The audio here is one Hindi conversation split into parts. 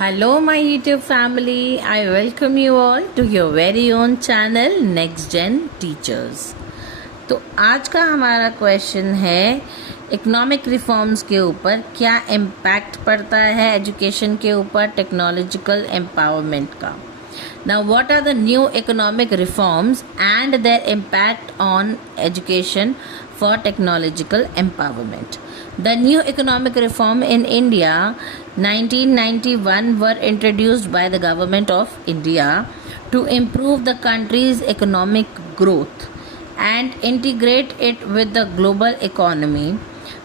Hello, my YouTube family. I welcome you all to your very own channel Next Gen Teachers. तो आज का हमारा क्वेश्चन है इकोनॉमिक रिफॉर्म्स के ऊपर क्या इम्पैक्ट पड़ता है एजुकेशन के ऊपर टेक्नोलॉजिकल एम्पावरमेंट का. Now, what are the new economic reforms and their impact on education for technological empowerment? The new economic reform in India 1991 were introduced by the government of India to improve the country's economic growth and integrate it with the global economy.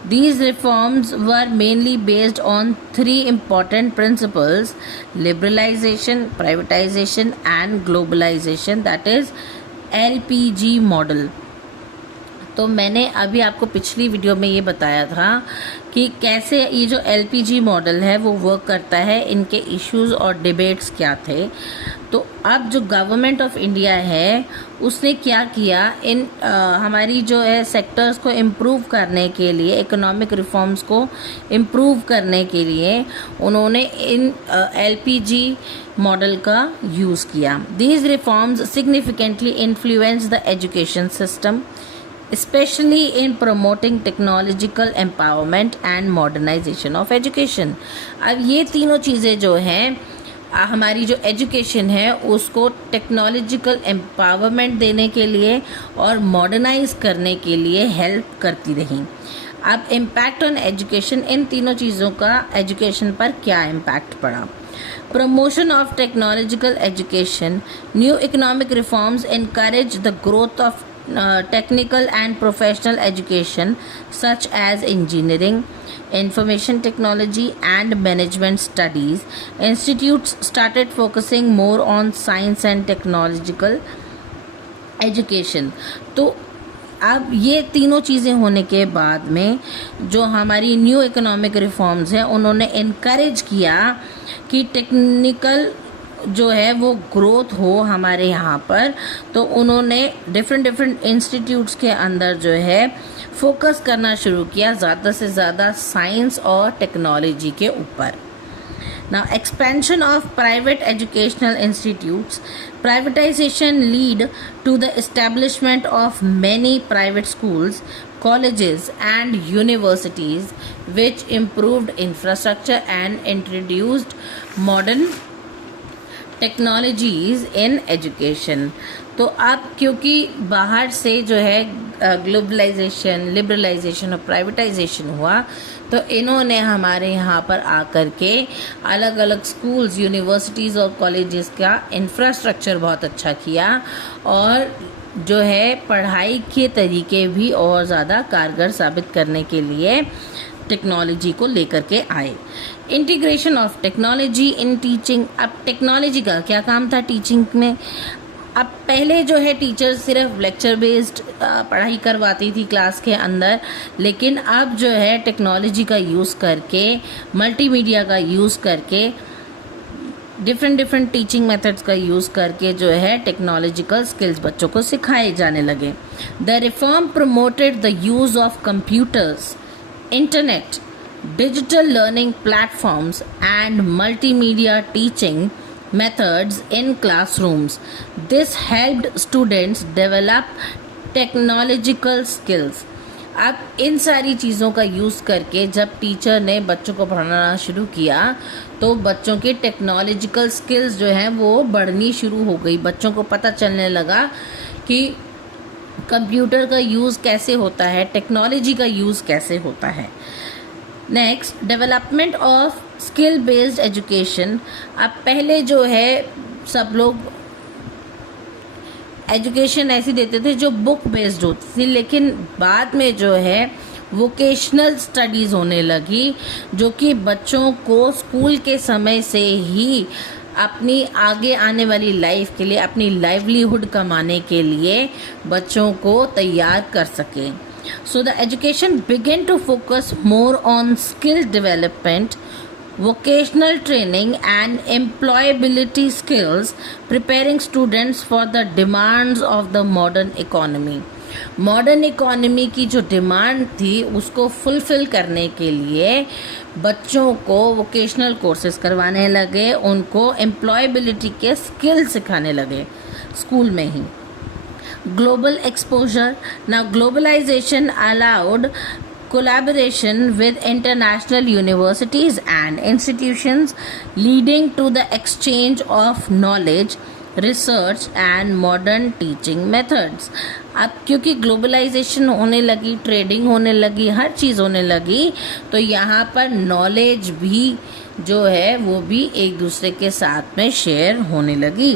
These reforms were mainly based on three important principles: liberalization, privatization and globalization, that is LPG model. तो मैंने अभी आपको पिछली वीडियो में ये बताया था कि कैसे ये जो LPG मॉडल है वो वर्क करता है, इनके इश्यूज और डिबेट्स क्या थे. तो अब जो गवर्नमेंट ऑफ इंडिया है उसने क्या किया, इन हमारी जो है सेक्टर्स को इम्प्रूव करने के लिए, इकोनॉमिक रिफॉर्म्स को इम्प्रूव करने के लिए उन्होंने इन LPG मॉडल का यूज़ किया. These reforms significantly influence the education system, especially in promoting technological empowerment and modernization of education. अब ये तीनों चीज़ें जो हैं हमारी जो एजुकेशन है उसको टेक्नोलॉजिकल एम्पावरमेंट देने के लिए और मॉडर्नाइज करने के लिए हेल्प करती रही. अब इम्पैक्ट ऑन एजुकेशन, इन तीनों चीज़ों का एजुकेशन पर क्या इम्पैक्ट पड़ा. Promotion of technological education. New economic reforms encourage the growth of technical and professional education such as engineering, information technology and management studies. Institutes started focusing more on science and technological education. तो अब ये तीनों चीज़ें होने के बाद में जो हमारी न्यू इकोनॉमिक रिफॉर्म्स हैं उन्होंने इनकरेज किया कि टेक्निकल जो है वो ग्रोथ हो हमारे यहाँ पर. तो उन्होंने डिफरेंट इंस्टीट्यूट्स के अंदर जो है फोकस करना शुरू किया ज़्यादा से ज़्यादा साइंस और टेक्नोलॉजी के ऊपर. Now, expansion of private educational institutes. Privatization lead to the establishment of many private schools, colleges and universities which improved infrastructure and introduced modern technologies in education. तो अब क्योंकि बाहर से जो है ग्लोबलाइजेशन, लिबरलाइजेशन और प्राइवेटाइजेशन हुआ तो इन्होंने हमारे यहाँ पर आकर के अलग अलग स्कूल्स, यूनिवर्सिटीज़ और कॉलेजेस का इंफ्रास्ट्रक्चर बहुत अच्छा किया और जो है पढ़ाई के तरीके भी और ज़्यादा कारगर साबित करने के लिए टेक्नोलॉजी को लेकर के आए. Integration of technology in teaching. अब टेक्नोलॉजी का क्या काम था टीचिंग में. अब पहले जो है टीचर सिर्फ लेक्चर बेस्ड पढ़ाई करवाती थी क्लास के अंदर, लेकिन अब जो है टेक्नोलॉजी का यूज़ करके, मल्टीमीडिया का यूज़ करके, डिफरेंट टीचिंग मेथड्स का यूज़ करके जो है टेक्नोलॉजिकल स्किल्स बच्चों को सिखाए जाने लगे. The reform promoted the use of computers, internet, digital learning platforms and multimedia teaching methods in classrooms. This helped students develop technological skills. अब इन सारी चीज़ों का यूज़ करके जब टीचर ने बच्चों को पढ़ाना शुरू किया तो बच्चों के टेक्नोलॉजिकल स्किल्स जो हैं वो बढ़नी शुरू हो गई. बच्चों को पता चलने लगा कि कंप्यूटर का यूज़ कैसे होता है, टेक्नोलॉजी का यूज़ कैसे होता है. Next, development of skill based education. अब पहले जो है सब लोग एजुकेशन ऐसी देते थे जो बुक बेस्ड होती थी, लेकिन बाद में जो है वोकेशनल स्टडीज़ होने लगी जो कि बच्चों को स्कूल के समय से ही अपनी आगे आने वाली लाइफ के लिए, अपनी लाइवलीहुड कमाने के लिए बच्चों को तैयार कर सके. So the education begin to focus more on skill development, vocational training and employability skills, preparing students for the demands of the modern economy. Modern economy की जो डिमांड थी उसको फुलफिल करने के लिए बच्चों को वोकेशनल कोर्सेज करवाने लगे, उनको एम्प्लॉयबिलिटी के स्किल सिखाने लगे स्कूल में ही। Global exposure. Now globalization allowed collaboration with international universities and institutions, leading to the exchange of knowledge, research and modern teaching methods. अब क्योंकि ग्लोबलाइजेशन होने लगी, ट्रेडिंग होने लगी, हर चीज़ होने लगी, तो यहाँ पर नॉलेज भी जो है वो भी एक दूसरे के साथ में शेयर होने लगी।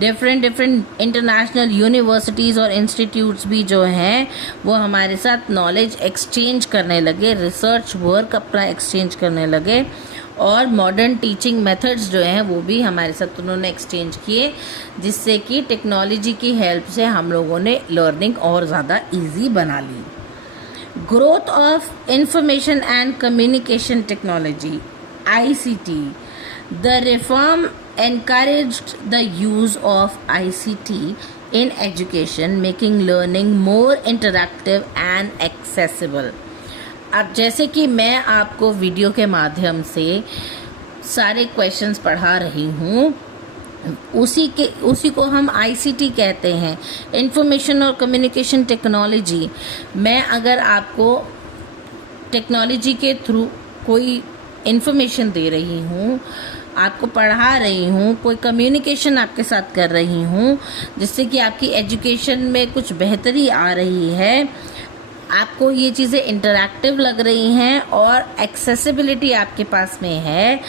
डिफरेंट इंटरनेशनल यूनिवर्सिटीज़ और इंस्टीट्यूट्स भी जो हैं वो हमारे साथ नॉलेज एक्सचेंज करने लगे, रिसर्च वर्क अपना एक्सचेंज करने लगे, और मॉडर्न टीचिंग मेथड्स जो हैं वो भी हमारे साथ उन्होंने एक्सचेंज किए, जिससे कि टेक्नोलॉजी की हेल्प से हम लोगों ने लर्निंग और ज़्यादा ईजी बना ली। Growth of information and communication technology ICT. The reform encouraged the use of ICT in education, making learning more interactive and accessible. अब जैसे कि मैं आपको वीडियो के माध्यम से सारे क्वेश्चंस पढ़ा रही हूँ, उसी को हम ICT कहते हैं, इंफॉर्मेशन और कम्युनिकेशन टेक्नोलॉजी। मैं अगर आपको टेक्नोलॉजी के थ्रू कोई इन्फॉर्मेशन दे रही हूँ, आपको पढ़ा रही हूँ, कोई कम्युनिकेशन आपके साथ कर रही हूँ, जिससे कि आपकी एजुकेशन में कुछ बेहतरी आ रही है, आपको ये चीज़ें इंटरैक्टिव लग रही हैं और एक्सेसिबिलिटी आपके पास में है,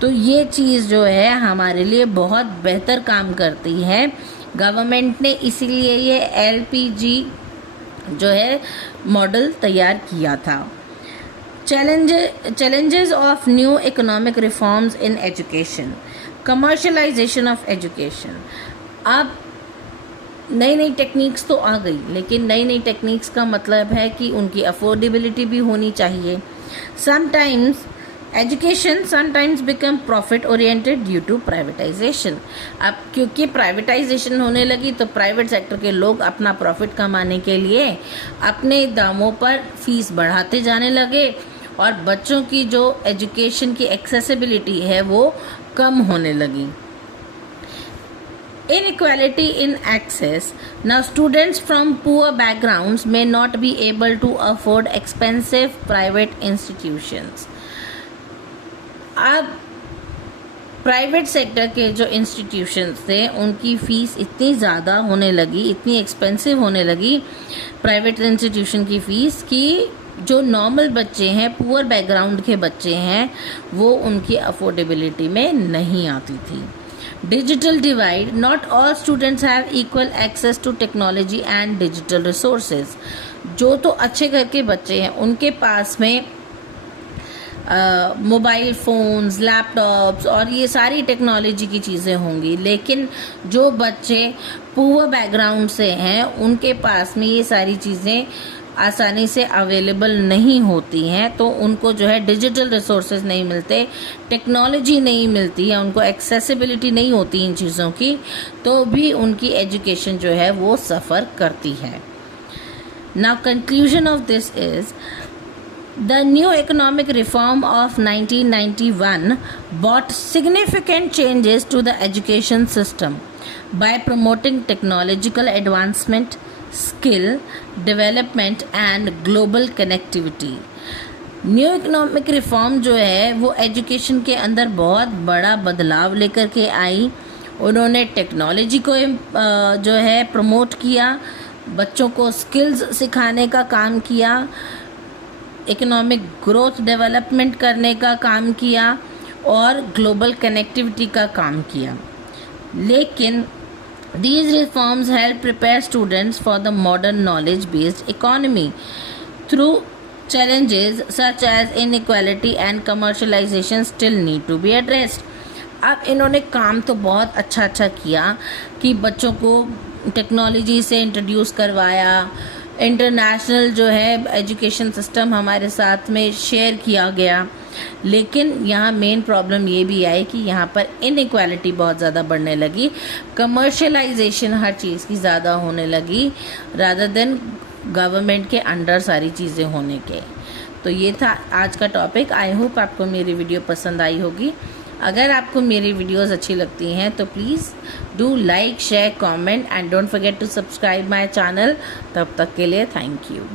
तो ये चीज़ जो है हमारे लिए बहुत बेहतर काम करती है। गवर्नमेंट ने इसीलिए ये LPG जो है मॉडल तैयार किया था। Challenges of new economic reforms in education. Commercialization of education. अब नई नई टेक्निक्स तो आ गई, लेकिन नई नई टेक्निक्स का मतलब है कि उनकी अफोर्डेबिलिटी भी होनी चाहिए। Sometimes education sometimes become profit oriented due to privatization. अब क्योंकि प्राइवेटाइजेशन होने लगी तो प्राइवेट सेक्टर के लोग अपना प्रॉफिट कमाने के लिए अपने दामों पर फीस बढ़ाते जाने लगे, और बच्चों की जो एजुकेशन की एक्सेसिबिलिटी है वो कम होने लगी। Inequality in access. Now students from poor backgrounds may not be able to afford expensive private institutions. अब प्राइवेट सेक्टर के जो इंस्टीट्यूशंस थे उनकी फ़ीस इतनी ज़्यादा होने लगी, इतनी एक्सपेंसिव होने लगी प्राइवेट इंस्टीट्यूशन की फ़ीस, कि जो नॉर्मल बच्चे हैं, पुअर बैकग्राउंड के बच्चे हैं, वो उनकी अफोर्डेबिलिटी में नहीं आती थी। Digital divide. Not all students have equal access to technology and digital resources. जो तो अच्छे घर के बच्चे हैं उनके पास में मोबाइल फ़ोन्स, लैपटॉप्स और ये सारी टेक्नोलॉजी की चीज़ें होंगी, लेकिन जो बच्चे पुअर बैकग्राउंड से हैं उनके पास में ये सारी चीज़ें आसानी से अवेलेबल नहीं होती हैं, तो उनको जो है डिजिटल रिसोर्सेज नहीं मिलते, टेक्नोलॉजी नहीं मिलती है, उनको एक्सेसिबिलिटी नहीं होती इन चीज़ों की, तो भी उनकी एजुकेशन जो है वो सफ़र करती है। Now conclusion of this is the new economic reform of 1991 brought significant changes to the education system by promoting technological advancement, skill development and global connectivity. New economic reform जो है वो एजुकेशन के अंदर बहुत बड़ा बदलाव लेकर के आई। उन्होंने टेक्नोलॉजी को जो है प्रमोट किया, बच्चों को स्किल्स सिखाने का काम किया, इकोनॉमिक ग्रोथ डेवलपमेंट करने का काम किया और ग्लोबल कनेक्टिविटी का काम किया। लेकिन these reforms help prepare students for the modern knowledge-based economy through challenges such as inequality and commercialization still need to be addressed. अब इन्होंने काम तो बहुत अच्छा किया कि बच्चों को टेक्नोलॉजी से इंट्रोड्यूस करवाया, इंटरनेशनल जो है एजुकेशन सिस्टम हमारे साथ में शेयर किया गया, लेकिन यहाँ मेन प्रॉब्लम ये भी आई कि यहाँ पर इनइक्वालिटी बहुत ज़्यादा बढ़ने लगी, कमर्शियलाइजेशन हर चीज़ की ज़्यादा होने लगी रादर देन गवर्नमेंट के अंडर सारी चीज़ें होने के। तो ये था आज का टॉपिक। आई होप आपको मेरी वीडियो पसंद आई होगी। अगर आपको मेरी वीडियोस अच्छी लगती हैं तो please do like, share, comment and don't forget to subscribe my channel. तब तक के लिए थैंक यू।